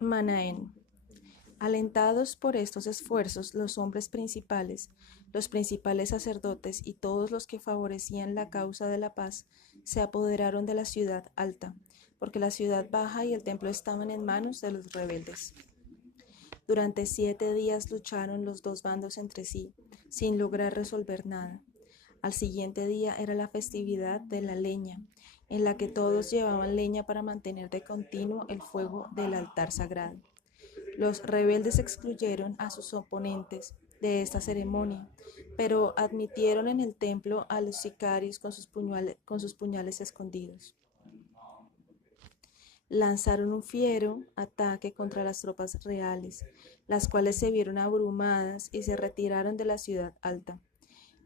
Manaén. Alentados por estos esfuerzos, los principales sacerdotes y todos los que favorecían la causa de la paz, se apoderaron de la ciudad alta, porque la ciudad baja y el templo estaban en manos de los rebeldes. Durante 7 días lucharon los dos bandos entre sí, sin lograr resolver nada. Al siguiente día era la festividad de la leña, en la que todos llevaban leña para mantener de continuo el fuego del altar sagrado. Los rebeldes excluyeron a sus oponentes de esta ceremonia, pero admitieron en el templo a los sicarios con sus puñales escondidos. Lanzaron un fiero ataque contra las tropas reales, las cuales se vieron abrumadas y se retiraron de la ciudad alta.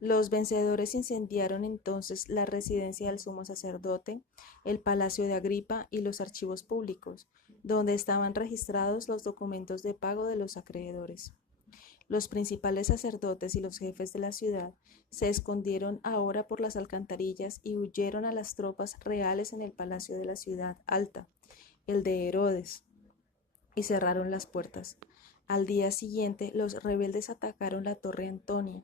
Los vencedores incendiaron entonces la residencia del sumo sacerdote, el palacio de Agripa y los archivos públicos, donde estaban registrados los documentos de pago de los acreedores. Los principales sacerdotes y los jefes de la ciudad se escondieron ahora por las alcantarillas y huyeron a las tropas reales en el palacio de la ciudad alta, el de Herodes, y cerraron las puertas. Al día siguiente, los rebeldes atacaron la torre Antonia.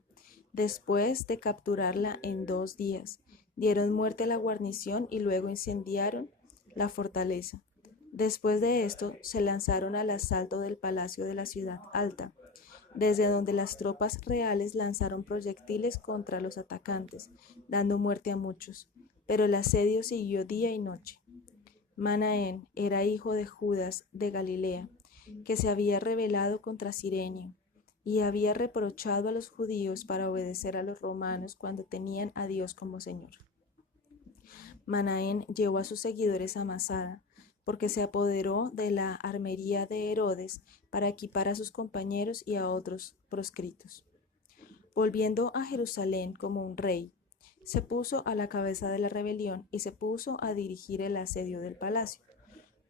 Después de capturarla en 2 días, dieron muerte a la guarnición y luego incendiaron la fortaleza. Después de esto, se lanzaron al asalto del palacio de la ciudad alta, desde donde las tropas reales lanzaron proyectiles contra los atacantes, dando muerte a muchos. Pero el asedio siguió día y noche. Manaén era hijo de Judas de Galilea, que se había rebelado contra Cirenio y había reprochado a los judíos para obedecer a los romanos cuando tenían a Dios como Señor. Manaén llevó a sus seguidores a Masada, porque se apoderó de la armería de Herodes para equipar a sus compañeros y a otros proscritos. Volviendo a Jerusalén como un rey, se puso a la cabeza de la rebelión y se puso a dirigir el asedio del palacio.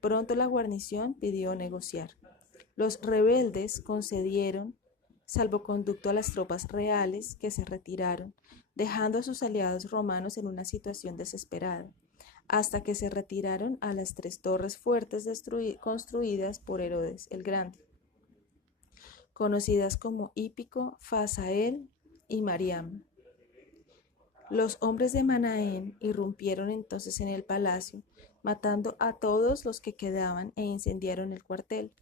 Pronto la guarnición pidió negociar. Los rebeldes concedieron salvoconducto a las tropas reales, que se retiraron, dejando a sus aliados romanos en una situación desesperada, hasta que se retiraron a las 3 torres fuertes construidas por Herodes el Grande, conocidas como Hípico, Fasael y Mariam. Los hombres de Manaén irrumpieron entonces en el palacio, matando a todos los que quedaban e incendiaron el cuartel.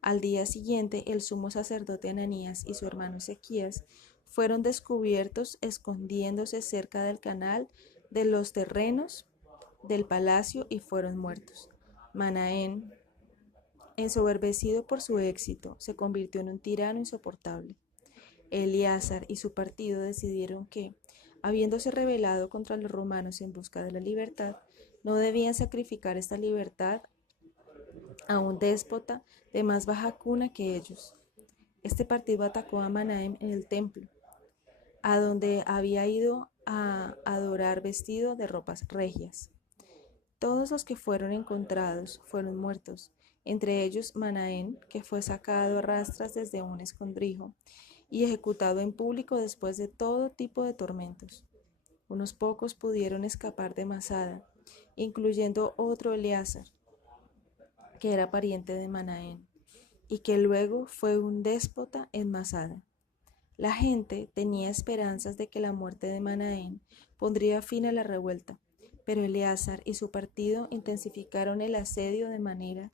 Al día siguiente, el sumo sacerdote Ananías y su hermano Ezequías fueron descubiertos escondiéndose cerca del canal de los terrenos del palacio y fueron muertos. Manaén, ensoberbecido por su éxito, se convirtió en un tirano insoportable. Eleazar y su partido decidieron que, habiéndose rebelado contra los romanos en busca de la libertad, no debían sacrificar esta libertad a un déspota de más baja cuna que ellos. Este partido atacó a Manahem en el templo, a donde había ido a adorar vestido de ropas regias. Todos los que fueron encontrados fueron muertos, entre ellos Manahem, que fue sacado a rastras desde un escondrijo y ejecutado en público después de todo tipo de tormentos. Unos pocos pudieron escapar de Masada, incluyendo otro Eleazar, que era pariente de Manahem, y que luego fue un déspota en Masada. La gente tenía esperanzas de que la muerte de Manahem pondría fin a la revuelta, pero Eleazar y su partido intensificaron el asedio de manera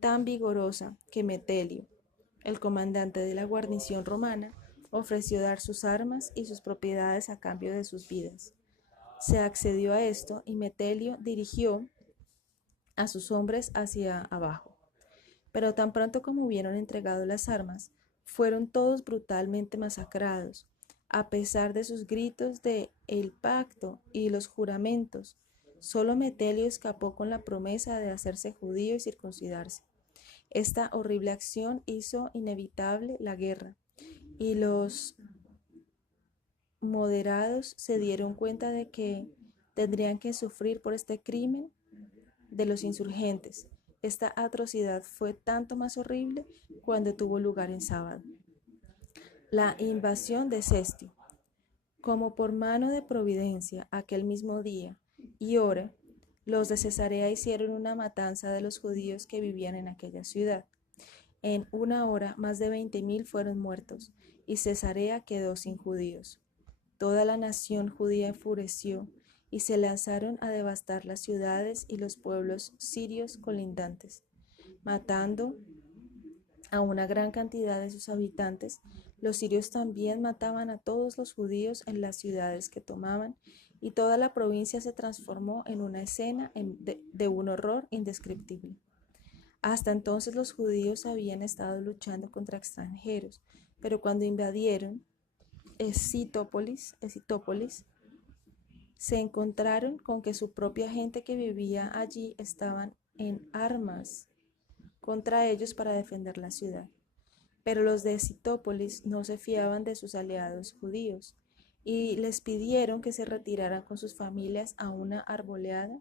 tan vigorosa que Metelio, el comandante de la guarnición romana, ofreció dar sus armas y sus propiedades a cambio de sus vidas. Se accedió a esto y Metelio dirigió a sus hombres hacia abajo. Pero tan pronto como hubieron entregado las armas, fueron todos brutalmente masacrados, a pesar de sus gritos de el pacto y los juramentos. Solo Metelio escapó con la promesa de hacerse judío y circuncidarse. Esta horrible acción hizo inevitable la guerra, y los moderados se dieron cuenta de que tendrían que sufrir por este crimen de los insurgentes. Esta atrocidad fue tanto más horrible cuando tuvo lugar en sábado. La invasión de Cestio. Como por mano de providencia, aquel mismo día y hora, los de Cesarea hicieron una matanza de los judíos que vivían en aquella ciudad. En una hora más de 20.000 fueron muertos, y Cesarea quedó sin judíos. Toda la nación judía enfureció, y se lanzaron a devastar las ciudades y los pueblos sirios colindantes, matando a una gran cantidad de sus habitantes. Los sirios también mataban a todos los judíos en las ciudades que tomaban, y toda la provincia se transformó en una escena de un horror indescriptible. Hasta entonces los judíos habían estado luchando contra extranjeros, pero cuando invadieron Escitópolis, se encontraron con que su propia gente que vivía allí estaban en armas contra ellos para defender la ciudad. Pero los de Escitópolis no se fiaban de sus aliados judíos y les pidieron que se retiraran con sus familias a una arboleda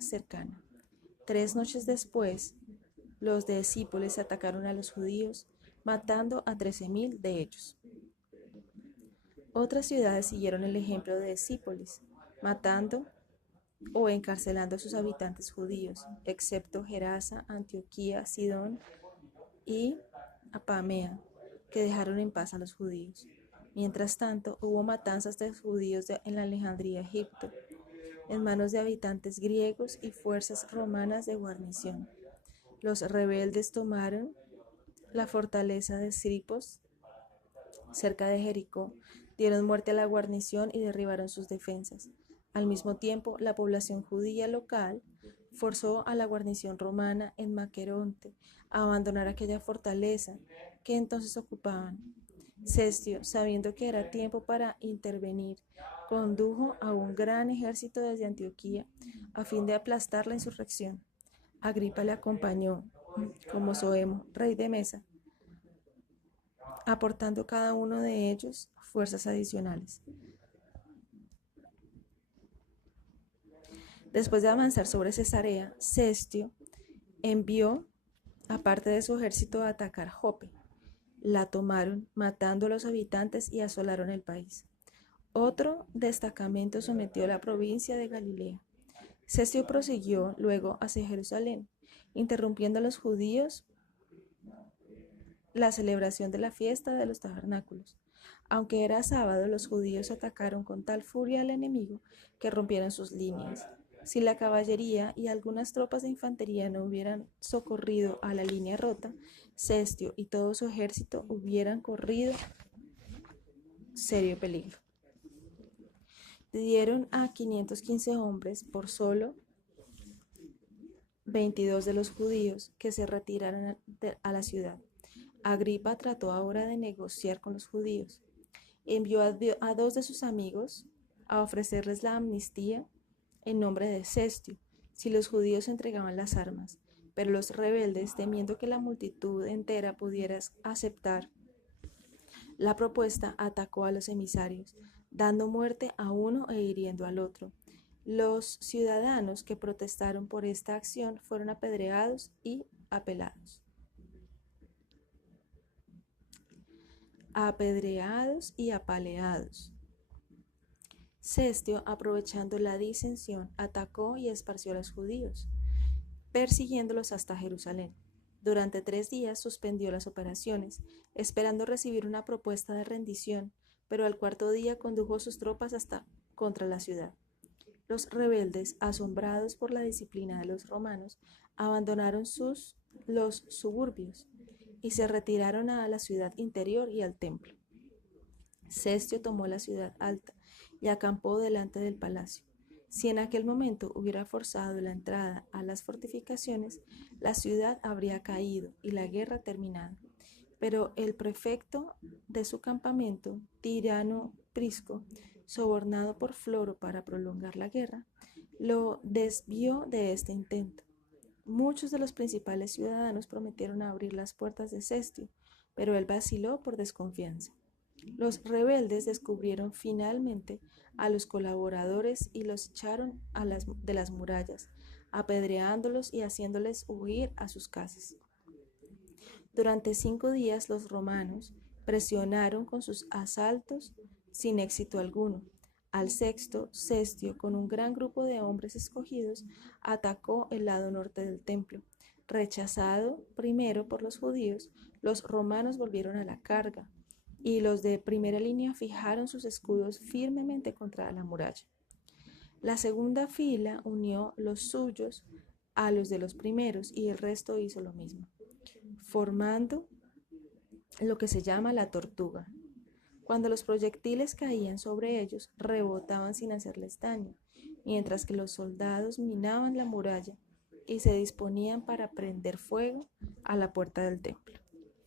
cercana. 3 noches después, los de Escípolis atacaron a los judíos, matando a 13.000 de ellos. Otras ciudades siguieron el ejemplo de Escípolis, matando o encarcelando a sus habitantes judíos, excepto Gerasa, Antioquía, Sidón y Apamea, que dejaron en paz a los judíos. Mientras tanto, hubo matanzas de judíos en la Alejandría, Egipto, en manos de habitantes griegos y fuerzas romanas de guarnición. Los rebeldes tomaron la fortaleza de Sripos, cerca de Jericó, dieron muerte a la guarnición y derribaron sus defensas. Al mismo tiempo, la población judía local forzó a la guarnición romana en Maqueronte a abandonar aquella fortaleza que entonces ocupaban. Cestio, sabiendo que era tiempo para intervenir, condujo a un gran ejército desde Antioquía a fin de aplastar la insurrección. Agripa le acompañó como Zoemo, rey de Mesa, aportando cada uno de ellos fuerzas adicionales. Después de avanzar sobre Cesarea, Cestio envió a parte de su ejército a atacar Jope. La tomaron, matando a los habitantes, y asolaron el país. Otro destacamento sometió a la provincia de Galilea. Cestio prosiguió luego hacia Jerusalén, interrumpiendo a los judíos la celebración de la fiesta de los tabernáculos. Aunque era sábado, los judíos atacaron con tal furia al enemigo que rompieron sus líneas. Si la caballería y algunas tropas de infantería no hubieran socorrido a la línea rota, Cestio y todo su ejército hubieran corrido serio peligro. Dieron a 515 hombres por solo 22 de los judíos que se retiraran a la ciudad. Agripa trató ahora de negociar con los judíos. Envió a 2 de sus amigos a ofrecerles la amnistía en nombre de Cestio, si los judíos entregaban las armas. Pero los rebeldes, temiendo que la multitud entera pudiera aceptar la propuesta, atacó a los emisarios, dando muerte a uno e hiriendo al otro. Los ciudadanos que protestaron por esta acción fueron apedreados y apaleados. Cestio, aprovechando la disensión, atacó y esparció a los judíos, persiguiéndolos hasta Jerusalén. Durante 3 días suspendió las operaciones, esperando recibir una propuesta de rendición, pero al 4.º día condujo sus tropas hasta contra la ciudad. Los rebeldes, asombrados por la disciplina de los romanos, abandonaron los suburbios y se retiraron a la ciudad interior y al templo. Cestio tomó la ciudad alta y acampó delante del palacio. Si en aquel momento hubiera forzado la entrada a las fortificaciones, la ciudad habría caído y la guerra terminado. Pero el prefecto de su campamento, Tirano Prisco, sobornado por Floro para prolongar la guerra, lo desvió de este intento. Muchos de los principales ciudadanos prometieron abrir las puertas de Cestio, pero él vaciló por desconfianza. Los rebeldes descubrieron finalmente a los colaboradores y los echaron de las murallas, apedreándolos y haciéndoles huir a sus casas. Durante 5 días los romanos presionaron con sus asaltos sin éxito alguno. Al 6.º, Cestio, con un gran grupo de hombres escogidos, atacó el lado norte del templo, Rechazado primero por los judíos, los romanos volvieron a la carga y los de primera línea fijaron sus escudos firmemente contra la muralla. La segunda fila unió los suyos a los de los primeros y el resto hizo lo mismo, formando lo que se llama la tortuga. Cuando los proyectiles caían sobre ellos, rebotaban sin hacerles daño, mientras que los soldados minaban la muralla y se disponían para prender fuego a la puerta del templo.